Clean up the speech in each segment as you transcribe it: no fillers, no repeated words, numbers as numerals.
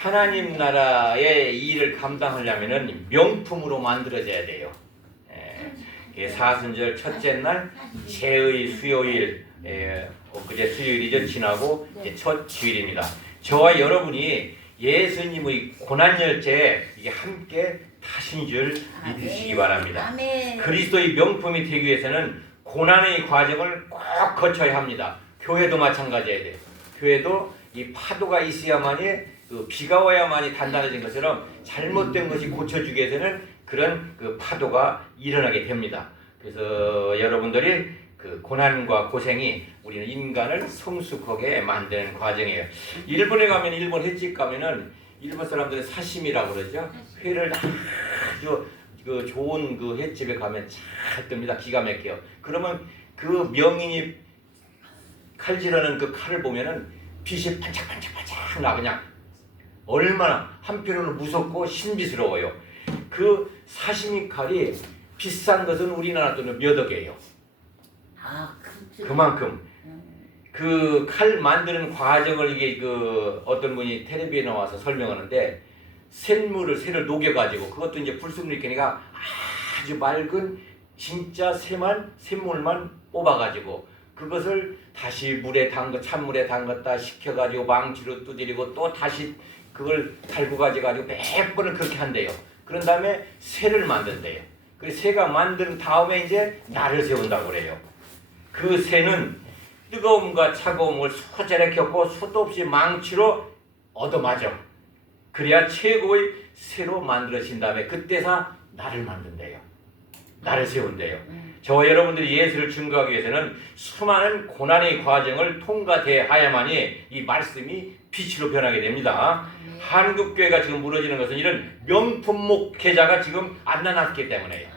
하나님 나라의 일을 감당하려면 명품으로 만들어져야 돼요. 사순절 첫째 날 제의 수요일, 엊그제 수요일이죠. 지나고 이제 첫 주일입니다. 저와 여러분이 예수님의 고난열차에 함께 타신 줄 믿으시기 바랍니다. 그리스도의 명품이 되기 위해서는 고난의 과정을 꼭 거쳐야 합니다. 교회도 마찬가지예요. 교회도 이 파도가 있어야만이 비가 와야만이 단단해진 것처럼 잘못된 것이 고쳐주기 위해서는 그런 파도가 일어나게 됩니다. 그래서 여러분들이 그 고난과 고생이 우리는 인간을 성숙하게 만드는 과정이에요. 일본에 가면 일본 횟집 가면은 일본 사람들은 사시미라고 그러죠. 회를 아주 좋은 횟집에 가면 잘 뜹니다. 기가 막혀요. 그러면 그 명인이 칼질하는 그 칼을 보면은 빛이 반짝반짝반짝 나 그냥 얼마나 한편으로는 무섭고 신비스러워요. 그 사시미 칼이 비싼 것은 우리나라 돈은 몇 억이에요. 그만큼 그 칼 만드는 과정을 이게 어떤 분이 텔레비에 나와서 설명하는데 새를 녹여가지고 그것도 이제 불순물이 있으니까 아주 맑은 진짜 샘물만 뽑아가지고 그것을 다시 물에 찬물에 담갔다 식혀가지고 망치로 두드리고 또 다시 그걸 달고 가지고 몇 번을 그렇게 한대요. 그런 다음에 새를 만든대요. 그 새가 만든 다음에 이제 날을 세운다고 그래요. 그 새는 뜨거움과 차가움을 소절에 겪고 수도 없이 망치로 얻어맞아. 그래야 최고의 새로 만들어진 다음에 그때서 날을 만든대요. 날을 세운대요. 저와 여러분들이 예수를 증거하기 위해서는 수많은 고난의 과정을 통과해야만이 이 말씀이 빛으로 변하게 됩니다. 한국교회가 지금 무너지는 것은 이런 명품 목회자가 지금 안 나왔기 때문에요.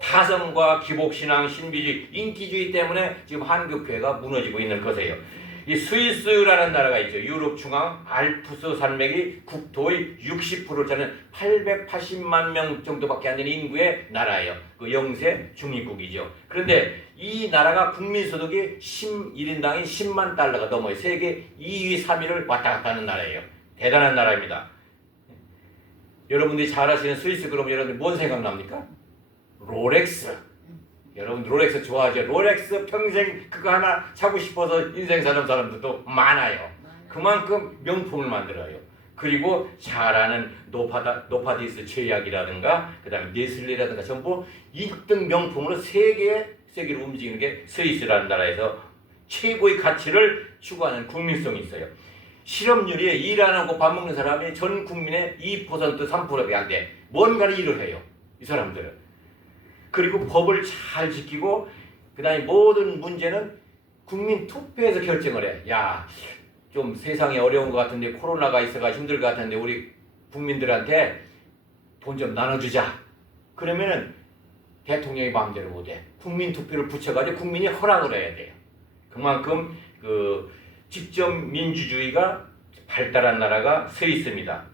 타성과 기복신앙, 신비주의, 인기주의 때문에 지금 한국교회가 무너지고 있는 것이에요. 이 스위스라는 나라가 있죠. 유럽 중앙 알프스 산맥이 국토의 60%를 차는 880만 명 정도밖에 안 되는 인구의 나라예요. 그 영세 중립국이죠. 그런데 이 나라가 국민소득이 1인당이 10만 달러가 넘어요. 세계 2위, 3위를 왔다 갔다 하는 나라예요. 대단한 나라입니다. 여러분들이 잘 아시는 스위스 그러면 여러분들 뭔 생각납니까? 롤렉스. 여러분 롤렉스 좋아하죠? 롤렉스 평생 그거 하나 사고 싶어서 인생 사는 사람들도 많아요. 그만큼 명품을 만들어요. 그리고 잘 아는 노파디스 제약이라든가 그 다음에 네슬레라든가 전부 1등 명품으로 세계를 움직이는 게 스위스라는 나라에서 최고의 가치를 추구하는 국민성이 있어요. 실업률이 일 안 하고 밥 먹는 사람이 전 국민의 2% 3%밖에 안 돼. 뭔가를 일을 해요. 이 사람들은. 그리고 법을 잘 지키고 그 다음에 모든 문제는 국민 투표에서 결정을 해. 야, 좀 세상이 어려운 것 같은데 코로나가 있어가 힘들 것 같은데 우리 국민들한테 돈 좀 나눠주자. 그러면은 대통령이 마음대로 못해. 국민 투표를 붙여가지고 국민이 허락을 해야 돼요. 그만큼 직접 민주주의가 발달한 나라가 스위스입니다.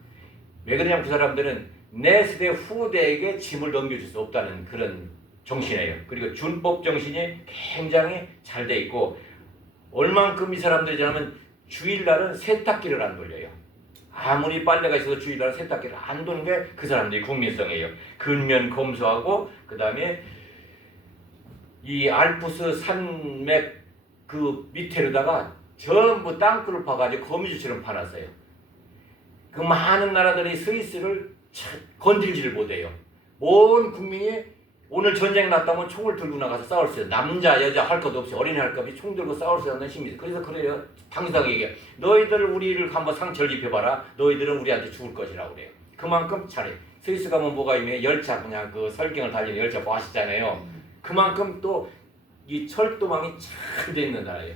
왜 그러냐면 그 사람들은 내 세대 후대에게 짐을 넘겨줄 수 없다는 그런 정신이에요. 그리고 준법 정신이 굉장히 잘 돼 있고 얼만큼 이 사람들이 하면 주일날은 세탁기를 안 돌려요. 아무리 빨래가 있어도 주일날은 세탁기를 안 도는 게 그 사람들의 국민성이에요. 근면 검소하고 그 다음에 이 알프스 산맥 그 밑에로다가 전부 땅굴을 파가지고 거미줄처럼 파놨어요. 그 많은 나라들이 스위스를 건들지를 못해요. 온 국민이 오늘 전쟁 났다면 총을 들고 나가서 싸울 수 있어요. 남자 여자 할 것 없이 어린이 할 것 없이 총 들고 싸울 수 있는 힘이 있어요. 그래서 그래요. 당당하게 얘기해요. 너희들 우리를 한번 상처를 입혀봐라. 너희들은 우리한테 죽을 것이라고 그래요. 그만큼 잘해. 스위스 가면 뭐가 있냐? 열차 그냥 그 설경을 달리는 열차 뭐 아시잖아요. 그만큼 또 이 철도망이 잘 돼 있는 나라예요.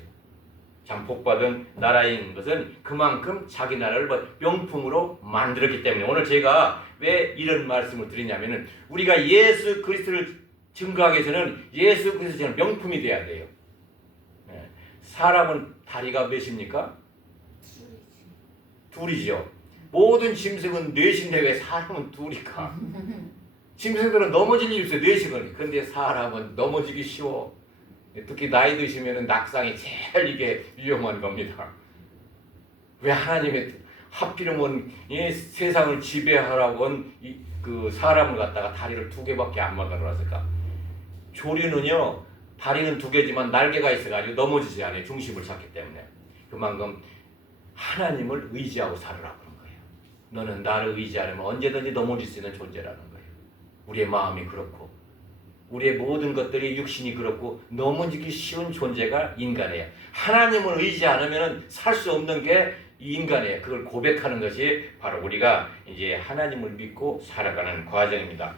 참 복받은 나라인 것은 그만큼 자기 나라를 명품으로 만들었기 때문에 오늘 제가 왜 이런 말씀을 드리냐면은 우리가 예수 그리스도를 증거하기 위해서는 예수 그리스도는 명품이 돼야 돼요. 사람은 다리가 몇입니까? 둘이죠. 모든 짐승은 넷인데 왜 사람은 둘일까? 짐승들은 넘어질 일이 없어요. 넷이거든요. 그런데 사람은 넘어지기 쉬워. 특히 나이 드시면 낙상이 제일 이게 위험한 겁니다. 왜 하필이면 이 세상을 지배하라고 한 그 사람을 갖다가 다리를 2개밖에 안 만들어놨을까? 조류는요 다리는 2개지만 날개가 있어가지고 넘어지지 않아요. 중심을 잡기 때문에. 그만큼 하나님을 의지하고 살으라고 그런 거예요. 너는 나를 의지 않으면 언제든지 넘어질 수 있는 존재라는 거예요. 우리의 마음이 그렇고 우리의 모든 것들이 육신이 그렇고 넘어지기 쉬운 존재가 인간이에요. 하나님을 의지 않으면 살 수 없는 게 인간이에요. 그걸 고백하는 것이 바로 우리가 이제 하나님을 믿고 살아가는 과정입니다.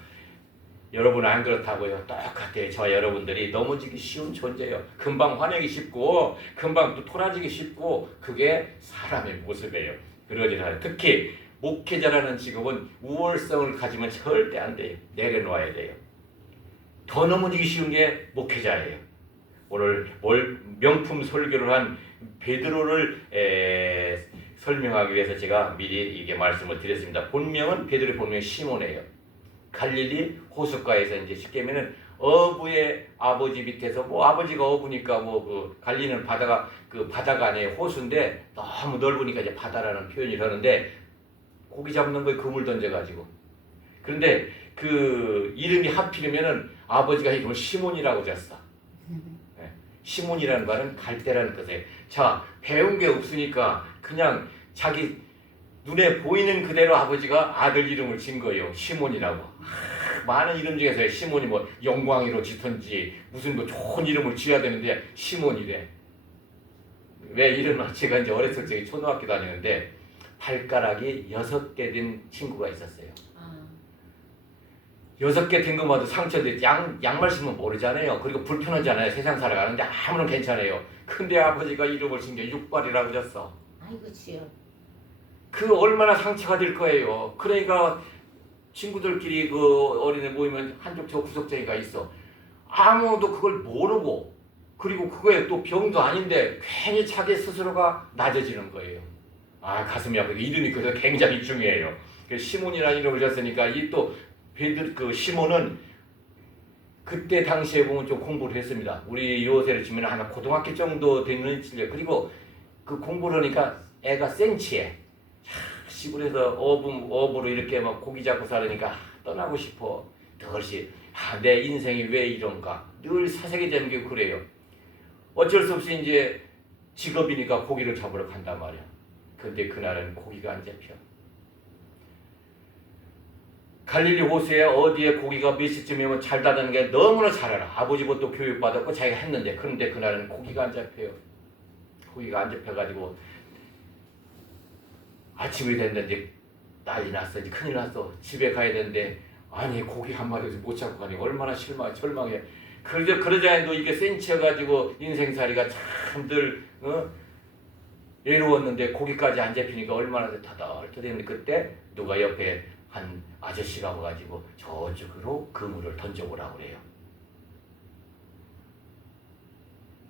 여러분 안 그렇다고요? 똑같아요. 저 여러분들이 넘어지기 쉬운 존재예요. 금방 화내기 쉽고 금방 또 토라지기 쉽고 그게 사람의 모습이에요. 그러지 않아요. 특히 목회자라는 직업은 우월성을 가지면 절대 안 돼요. 내려놓아야 돼요. 더 넘어지기 쉬운 게 목회자예요. 오늘 명품 설교를 한 베드로를 설명하기 위해서 제가 미리 이게 말씀을 드렸습니다. 본명은 베드로의 본명이 시몬이에요. 갈릴리 호숫가에서 이제 쉽게 하면은 어부의 아버지 밑에서 뭐 아버지가 어부니까 뭐 그 갈리는 바다가 그 바다가 아니에요. 호수인데 너무 넓으니까 이제 바다라는 표현을 하는데 고기 잡는 거에 그물 던져가지고 그런데 그 이름이 하필이면은 아버지가 이름을 시몬이라고 졌어. 네. 시몬이라는 말은 갈대라는 뜻이에요. 자 배운 게 없으니까 그냥 자기 눈에 보이는 그대로 아버지가 아들 이름을 진 거예요. 시몬이라고. 많은 이름 중에서 시몬이 뭐 영광이로 짓든지 무슨 뭐 좋은 이름을 지어야 되는데 시몬이래. 왜 이름을 제가 이제 어렸을 적에 초등학교 다니는데 발가락이 6개 된 친구가 있었어요. 6개 된 것마다 상처인데 양말 신으면 모르잖아요. 그리고 불편하잖아요. 세상 살아가는데 아무런 괜찮아요. 근데 아버지가 이름을 진 게 6발이라고 졌어. 아이고 지요. 그 얼마나 상처가 될 거예요. 그러니까 친구들끼리 그 어린애 모이면 한쪽 저 구석쟁이가 있어. 아무도 그걸 모르고 그리고 그거에 또 병도 아닌데 괜히 자기 스스로가 낮아지는 거예요. 아 가슴이 아프고 이름이 그래서 굉장히 중요해요. 시몬이라는 이름을 졌으니까 이 또 베드로 그 시몬은 그때 당시에 보면 좀 공부를 했습니다. 우리 요새를 치면 한 고등학교 정도 되는 실력. 그리고 그 공부를 하니까 애가 센치해. 시골에서 어부로 이렇게 막 고기 잡고 살으니까 떠나고 싶어. 덜시 내 인생이 왜 이런가. 늘 사색이 되는 게 그래요. 어쩔 수 없이 이제 직업이니까 고기를 잡으러 간단 말이야. 근데 그날은 고기가 안 잡혀. 갈릴리 호수에 어디에 고기가 몇 시쯤이면 잘 닫는 게 너무나 잘 알아. 아버지부터 교육받았고 자기가 했는데 그런데 그날은 고기가 안 잡혀요. 고기가 안 잡혀가지고 아침이 됐는데 난리 났어. 이제 큰일 났어. 집에 가야 되는데 아니 고기 한 마리도 못 잡고 가니 얼마나 절망해. 그러자니 이게 센치해가지고 인생살이가 참들 외로웠는데 고기까지 안 잡히니까 얼마나 터덜터덜했는데 그때 누가 옆에 한 아저씨가 와가지고 저쪽으로 그물을 던져보라고 그래요.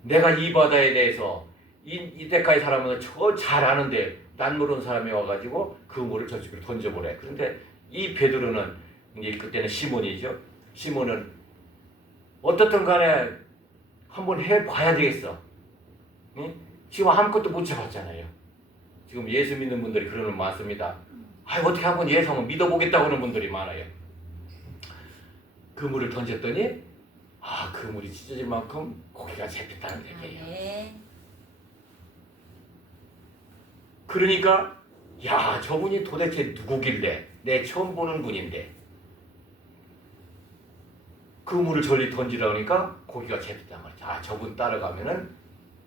내가 이 바다에 대해서 이때까지 사람은 저 잘 아는데 난 모르는 사람이 와가지고 그물을 저쪽으로 던져보래. 그런데 이 베드로는 이제 그때는 시몬이죠. 시몬은 어떻든 간에 한번 해봐야 되겠어. 응? 지금 아무것도 못 잡았잖아요. 지금 예수 믿는 분들이 그러는 분 많습니다. 어떻게 한번 예수를 믿어보겠다고 하는 분들이 많아요. 그물을 던졌더니 그물이 찢어질 만큼 고기가 잡혔다는 얘기예요. 그러니까 야 저분이 도대체 누구길래 내 처음 보는 분인데 그물을 저리 던지라 그러니까 고기가 잡혔단 말이죠. 저분 따라가면은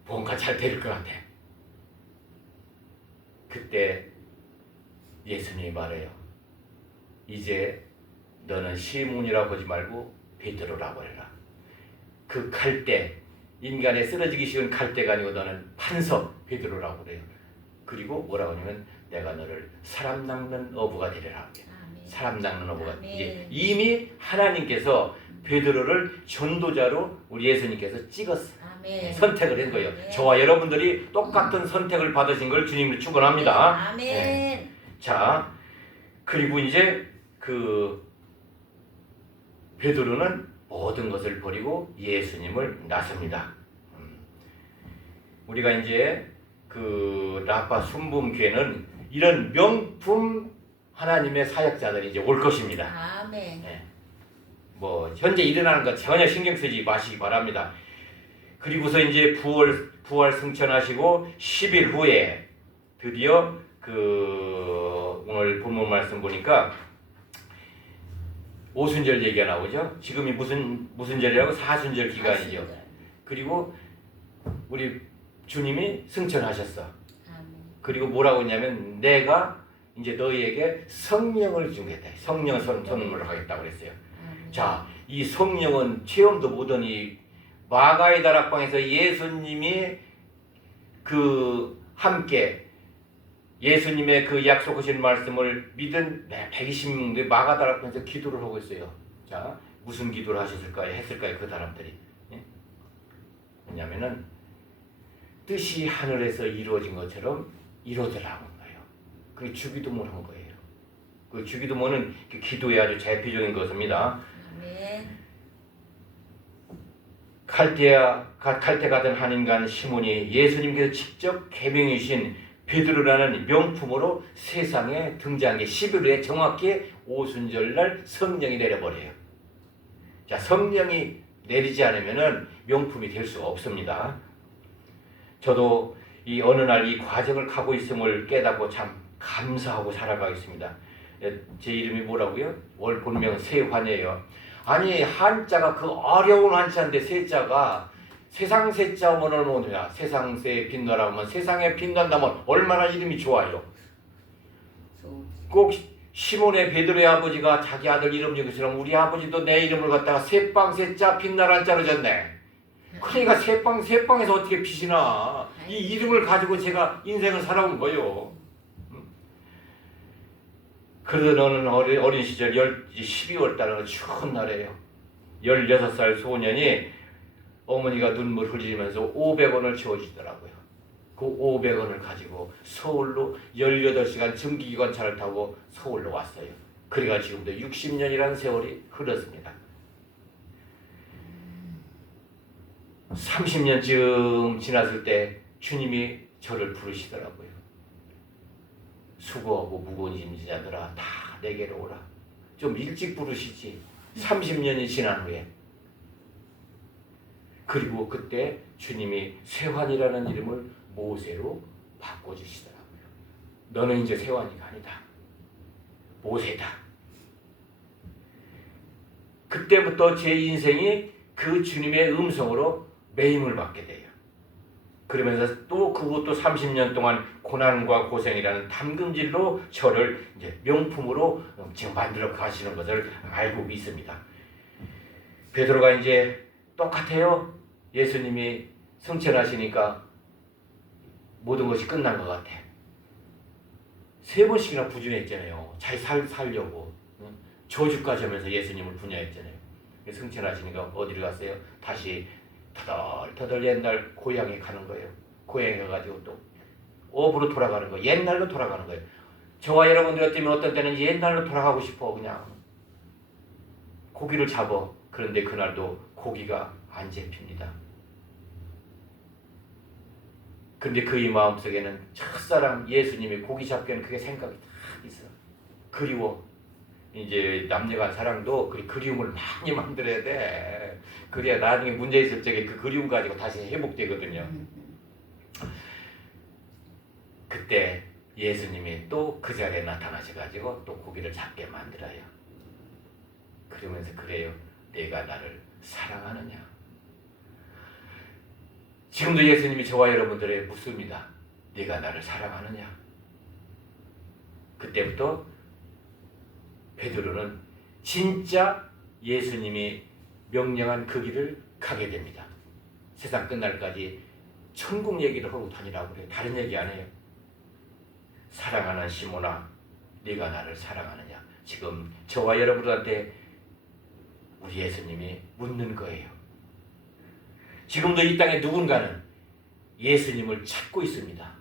뭔가 잘 될 것 같아. 그때 예수님이 말해요. 이제 너는 시몬이라고 하지 말고 베드로라고 해라. 그 갈대, 인간의 쓰러지기 쉬운 갈대가 아니고 너는 판석 베드로라고 그래요. 그리고 뭐라고 하냐면 내가 너를 사람 낚는 어부가 되리라. 사람 낚는 어부가. 이제 이미 하나님께서 베드로를 전도자로 우리 예수님께서 찍었어요. 선택을 한 거예요. 저와 여러분들이 똑같은 선택을 받으신 걸 주님을 축원합니다. 네. 자, 그리고 이제 그 베드로는 모든 것을 버리고 예수님을 나섭니다. 우리가 이제 그 라파 순복음교회는 이런 명품 하나님의 사역자들이 이제 올 것입니다. 아멘. 네. 뭐 현재 일어나는 것 전혀 신경 쓰지 마시기 바랍니다. 그리고서 이제 부활 승천하시고 10일 후에 드디어 그 오늘 본문 말씀 보니까 오순절 얘기가 나오죠. 지금이 무슨 절이라고? 사순절 기간이죠. 그리고 우리 주님이 승천하셨어. 그리고 뭐라고 했냐면 내가 이제 너희에게 성령을 주겠다. 성령 선물을 하겠다고 그랬어요. 자, 이 성령은 체험도 못한 이 마가의 다락방에서 예수님이 그 함께 예수님의 그 약속하신 말씀을 믿은 120명의 마가 다락방에서 기도를 하고 있어요. 자, 무슨 기도를 했을까요? 그 사람들이. 예? 왜냐면은 뜻이 하늘에서 이루어진 것처럼 이루어지라고 한 거예요. 그게 주기도문을 한 거예요. 그 주기도문은 기도의 아주 대표적인 것입니다. 아멘. 칼퇴 가던 한 인간 시몬이 예수님께서 직접 계명이신 베드로라는 명품으로 세상에 등장한 게 11일에 정확히 오순절날 성령이 내려버려요. 자, 성령이 내리지 않으면은 명품이 될 수가 없습니다. 저도 이 어느 날 이 과정을 가고 있음을 깨닫고 참 감사하고 살아가겠습니다. 제 이름이 뭐라고요? 월 본명은 세환이에요. 아니 한자가 그 어려운 한자인데 세자가 세상 세자 원어는 뭐냐? 세상세에 빛나라고 하면 세상에 빛난다면 얼마나 이름이 좋아요. 꼭 시몬의 베드로의 아버지가 자기 아들 이름 여기처럼 우리 아버지도 내 이름을 갖다가 세빵 세자 빛나란 자로 졌네. 그러니까 세빵에서 어떻게 빛이 나? 이 이름을 가지고 제가 인생을 살아온 거요. 그러던 어린 시절 12월 달은 추운 날이에요. 16살 소년이 어머니가 눈물 흘리면서 500원을 주어주더라고요. 그 500원을 가지고 서울로 18시간 전기기관차를 타고 서울로 왔어요. 그래가 지금도 60년이라는 세월이 흘렀습니다. 30년쯤 지났을 때 주님이 저를 부르시더라고요. 수고하고 무거운 짐지자들아 다 내게로 오라. 좀 일찍 부르시지. 30년이 지난 후에. 그리고 그때 주님이 세환이라는 이름을 모세로 바꿔주시더라고요. 너는 이제 세환이가 아니다. 모세다. 그때부터 제 인생이 그 주님의 음성으로 매임을 받게 돼요. 그러면서 또 그것도 30년 동안 고난과 고생이라는 담금질로 저를 이제 명품으로 지금 만들어 가시는 것을 알고 있습니다. 베드로가 이제 똑같아요. 예수님이 승천하시니까 모든 것이 끝난 것 같아. 3번씩이나 부준했잖아요. 잘 살려고 저주까지 하면서 예수님을 분야했잖아요. 승천하시니까 어디로 갔어요? 다시 터덜터덜 옛날 고향에 가는 거예요. 고향에 가가지고 또 업으로 돌아가는 거예요. 옛날로 돌아가는 거예요. 저와 여러분들 같으면 어떤 때는 옛날로 돌아가고 싶어. 그냥 고기를 잡어. 그런데 그날도 고기가 안 잡힙니다. 근데 그의 마음속에는 첫사랑 예수님이 고기 잡기에는 그게 생각이 딱 있어. 그리워. 이제 남녀간 사랑도 그 그리움을 많이 만들어야 돼. 그래야 나중에 문제 있을 적에 그 그리움 가지고 다시 회복되거든요. 그때 예수님이 또 그 자리에 나타나셔가지고 또 고기를 잡게 만들어요. 그러면서 그래요. 내가 나를 사랑하느냐? 지금도 예수님이 저와 여러분들의 묻습니다. 네가 나를 사랑하느냐? 그때부터 베드로는 진짜 예수님이 명령한 그 길을 가게 됩니다. 세상 끝날까지 천국 얘기를 하고 다니라고 그래요. 다른 얘기 안 해요. 사랑하는 시몬아, 네가 나를 사랑하느냐? 지금 저와 여러분들한테 우리 예수님이 묻는 거예요. 지금도 이 땅에 누군가는 예수님을 찾고 있습니다.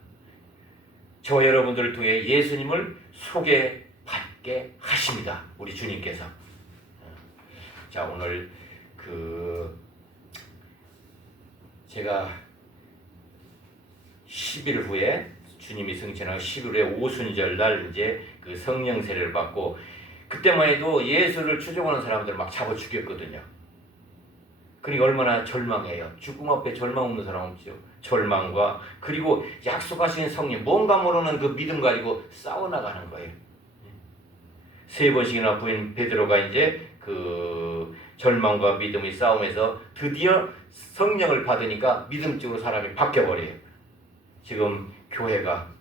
저와 여러분들을 통해 예수님을 소개받게 하십니다. 우리 주님께서. 자, 오늘 제가 10일 후에 주님이 승천하고 11회 오순절 날 이제 그 성령 세례를 받고 그때만 해도 예수를 추종하는 사람들 막 잡아 죽였거든요. 그러니까 얼마나 절망해요. 죽음 앞에 절망 없는 사람 없죠. 절망과 그리고 약속하신 성령 뭔가 모르는 그 믿음 가지고 싸워나가는 거예요. 세 번씩이나 부인 베드로가 이제 그 절망과 믿음의 싸움에서 드디어 성령을 받으니까 믿음적으로 사람이 바뀌어버려요. 지금 교회가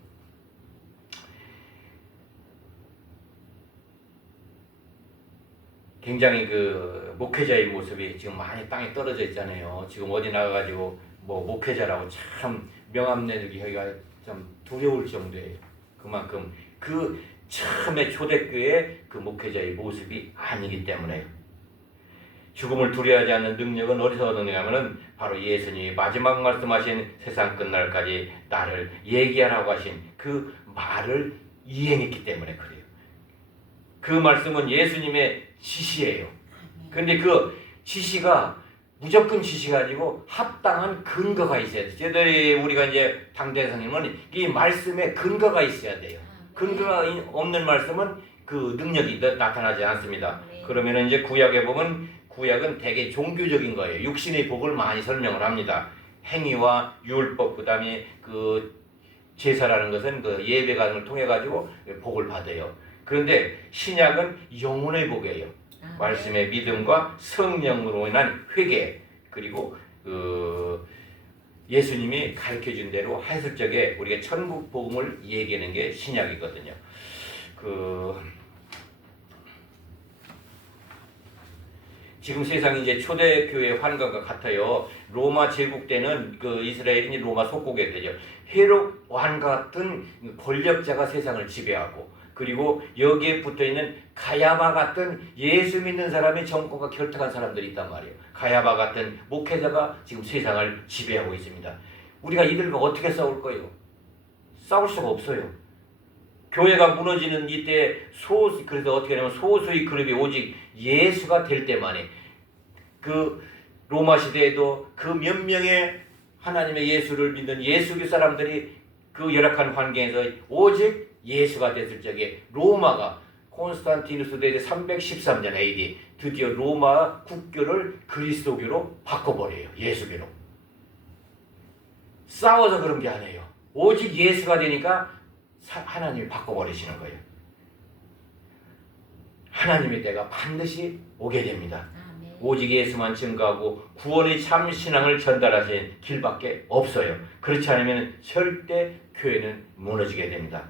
굉장히 그 목회자의 모습이 지금 많이 땅에 떨어져 있잖아요. 지금 어디 나가가지고 뭐 목회자라고 참 명함 내두기 하기가 참 두려울 정도예요. 그만큼 그 처음에 초대교회 그 목회자의 모습이 아니기 때문에요. 죽음을 두려워하지 않는 능력은 어디서 얻느냐면은 바로 예수님이 마지막 말씀하신 세상 끝날까지 나를 얘기하라고 하신 그 말을 이행했기 때문에 그래요. 그 말씀은 예수님의 지시예요. 그런데 그 지시가 무조건 지시가 아니고 합당한 근거가 있어야 돼요. 저희들이 우리가 이제 당대 선생님은 이 말씀에 근거가 있어야 돼요. 근거가 없는 말씀은 그 능력이 나타나지 않습니다. 그러면 이제 구약에 보면 구약은 되게 종교적인 거예요. 육신의 복을 많이 설명을 합니다. 행위와 율법 그다음에 그 제사라는 것은 그 예배 같은 걸 통해 가지고 복을 받아요. 그런데 신약은 영혼의 복이에요. 말씀의 믿음과 성령으로 인한 회개 그리고 그 예수님이 가르쳐준 대로 하술적에 우리가 천국 복음을 얘기하는 게 신약이거든요. 지금 세상이 이제 초대교회 환관과 같아요. 로마 제국 때는 그 이스라엘이 로마 속국에 되죠. 헤롯 왕 같은 권력자가 세상을 지배하고 그리고 여기에 붙어있는 가야바 같은 예수 믿는 사람이 정권과 결탁한 사람들이 있단 말이에요. 가야바 같은 목회자가 지금 세상을 지배하고 있습니다. 우리가 이들과 어떻게 싸울 거예요? 싸울 수가 없어요. 교회가 무너지는 이때 그래서 어떻게 하냐면 소수의 그룹이 오직 예수가 될 때만에 그 로마 시대에도 그 몇 명의 하나님의 예수를 믿는 예수교 사람들이 그 열악한 환경에서 오직 예수가 됐을 적에 로마가 콘스탄티누스 대제 313년 AD 드디어 로마 국교를 그리스도교로 바꿔버려요. 예수교로. 싸워서 그런 게 아니에요. 오직 예수가 되니까 하나님이 바꿔버리시는 거예요. 하나님의 때가 반드시 오게 됩니다. 오직 예수만 증거하고 구원의 참 신앙을 전달하신 길밖에 없어요. 그렇지 않으면 절대 교회는 무너지게 됩니다.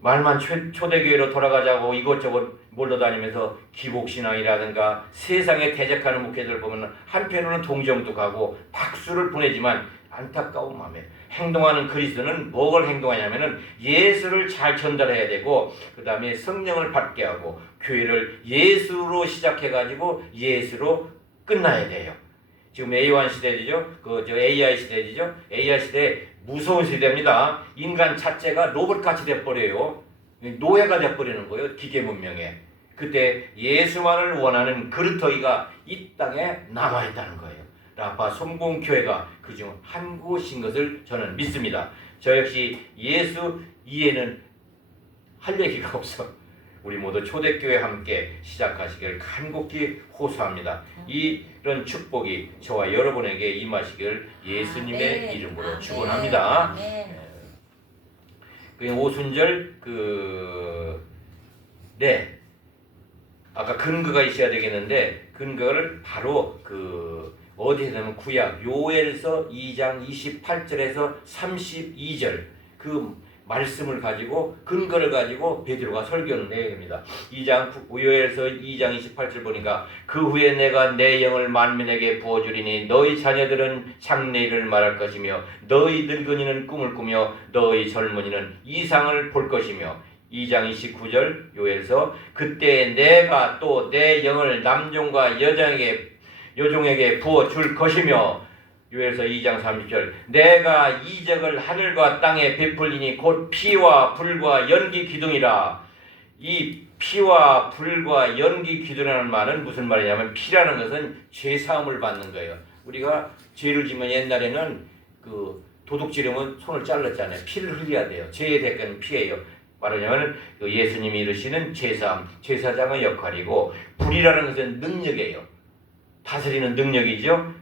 말만 초대교회로 돌아가자고 이것저것 몰려다니면서 기복신앙이라든가 세상에 대적하는 목회자를 보면 한편으로는 동정도 가고 박수를 보내지만 안타까운 마음에 행동하는 그리스도는 뭘 행동하냐면은 예수를 잘 전달해야 되고 그 다음에 성령을 받게 하고 교회를 예수로 시작해가지고 예수로 끝나야 돼요. 지금 A1 시대죠. AI 시대죠. AI 시대 무서운 시대입니다. 인간 자체가 로봇같이 돼버려요. 노예가 돼버리는 거예요. 기계 문명에. 그때 예수만을 원하는 그릇터기가 이 땅에 남아있다는 거예요. 라파 성공교회가 그중 한 곳인 것을 저는 믿습니다. 저 역시 예수 이해는 할 얘기가 없어. 우리 모두 초대교회 함께 시작하시길 간곡히 호소합니다. 이런 축복이 저와 여러분에게 임하시길 예수님의 이름으로 축원합니다. 그 오순절 아까 근거가 있어야 되겠는데 근거를 바로 어디에 되면 구약 요엘서 2장 28절에서 32절 그 말씀을 가지고 근거를 가지고 베드로가 설교하는 내용입니다. 요엘서 2장 28절 보니까 그 후에 내가 내 영을 만민에게 부어주리니 너희 자녀들은 장래일을 말할 것이며 너희 늙은이는 꿈을 꾸며 너희 젊은이는 이상을 볼 것이며 2장 29절 요엘서 그때 내가 또 내 영을 남종과 여종에게 부어줄 것이며 요엘서 2장 30절 내가 이적을 하늘과 땅에 베풀리니 곧 피와 불과 연기 기둥이라. 이 피와 불과 연기 기둥이라는 말은 무슨 말이냐면 피라는 것은 죄사함을 받는 거예요. 우리가 죄를 지면 옛날에는 도둑질하면 손을 잘랐잖아요. 피를 흘려야 돼요. 죄의 대가는 피예요. 말하자면 그 예수님이 이루시는 제사장의 역할이고, 불이라는 것은 능력이에요. 다스리는 능력이죠.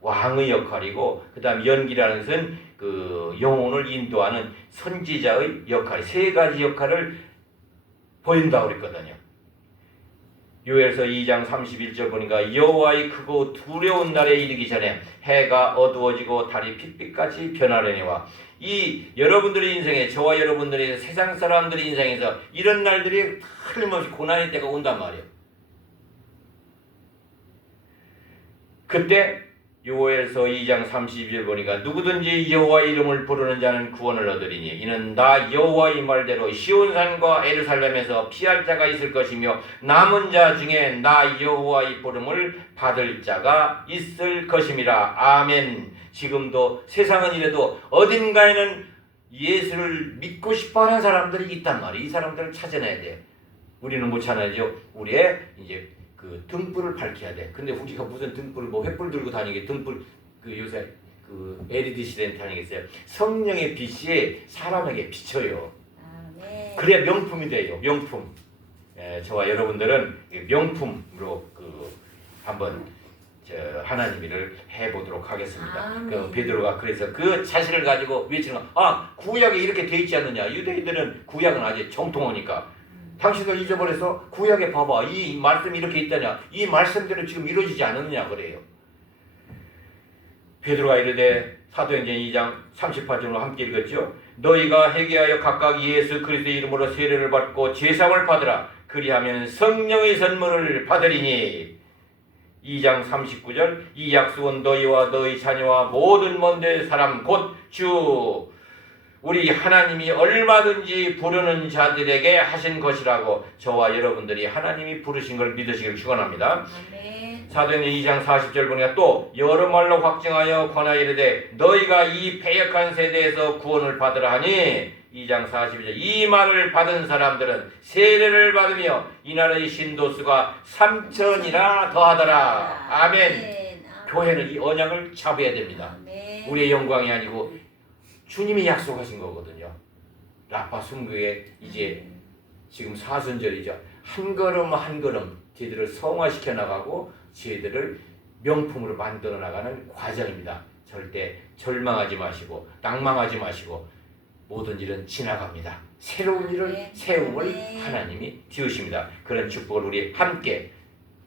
왕의 역할이고, 그 다음 연기라는 것은 그 영혼을 인도하는 선지자의 역할, 세 가지 역할을 보인다고 그랬거든요. 요엘서 2장 31절 보니까 여호와의 크고 두려운 날에 이르기 전에 해가 어두워지고 달이 핏빛같이 변하려니와, 이 여러분들의 인생에, 저와 여러분들의 세상 사람들의 인생에서 이런 날들이 틀림없이 고난의 때가 온단 말이에요. 그때 요엘서 2장 32절 보니까 누구든지 여호와의 이름을 부르는 자는 구원을 얻으리니 이는 나 여호와의 말대로 시온산과 예루살렘에서 피할 자가 있을 것이며 남은 자 중에 나 여호와의 부름을 받을 자가 있을 것임이라. 아멘. 지금도 세상은 이래도 어딘가에는 예수를 믿고 싶어하는 사람들이 있단 말이에요. 이 사람들을 찾아내야 돼. 우리는 못 찾아내죠. 우리의 이제 그 등불을 밝혀야 돼. 근데 우리가 무슨 등불을 뭐 횃불 들고 다니게, 등불 그 요새 그 LED 시대에 다니겠어요. 성령의 빛이 사람에게 비쳐요. 네. 그래야 명품이 돼요. 명품. 저와 여러분들은 명품으로 그 한번 하나님 일을 해보도록 하겠습니다. 그 베드로가 그래서 그 자신을 가지고 외치는 거, 구약에 이렇게 돼 있지 않느냐. 유대인들은 구약은 아직 정통어니까. 당신들 잊어버려서 구약에 봐봐. 이 말씀이 이렇게 있다냐. 이 말씀대로 지금 이루어지지 않느냐 그래요. 베드로가 이르되 사도행전 2장 38절로 함께 읽었죠. 너희가 회개하여 각각 예수 그리스도의 이름으로 세례를 받고 제사함을 받으라. 그리하면 성령의 선물을 받으리니. 2장 39절 이 약속은 너희와 너희 자녀와 모든 먼데 사람 곧 주 우리 하나님이 얼마든지 부르는 자들에게 하신 것이라고. 저와 여러분들이 하나님이 부르신 걸 믿으시길 축원합니다. 사도행전 2장 40절 보니까 또 여러 말로 확증하여 권하여 이르되 너희가 이 패역한 세대에서 구원을 받으라 하니. 2장 42절 이 말을 받은 사람들은 세례를 받으며 이 나라의 신도수가 3천이나 더하더라. 아멘. 교회는 이 언약을 잡아야 됩니다. 우리의 영광이 아니고 주님이 약속하신 거거든요. 라파 순교에 이제 지금 사순절이죠. 한 걸음 한 걸음 저희들을 성화시켜 나가고 저희들을 명품으로 만들어 나가는 과정입니다. 절대 절망하지 마시고 낭망하지 마시고 모든 일은 지나갑니다. 새로운 일을 세움을 하나님이 지으십니다. 그런 축복을 우리 함께,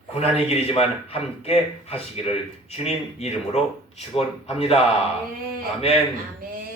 고난의 길이지만 함께 하시기를 주님 이름으로 축원합니다. 아멘.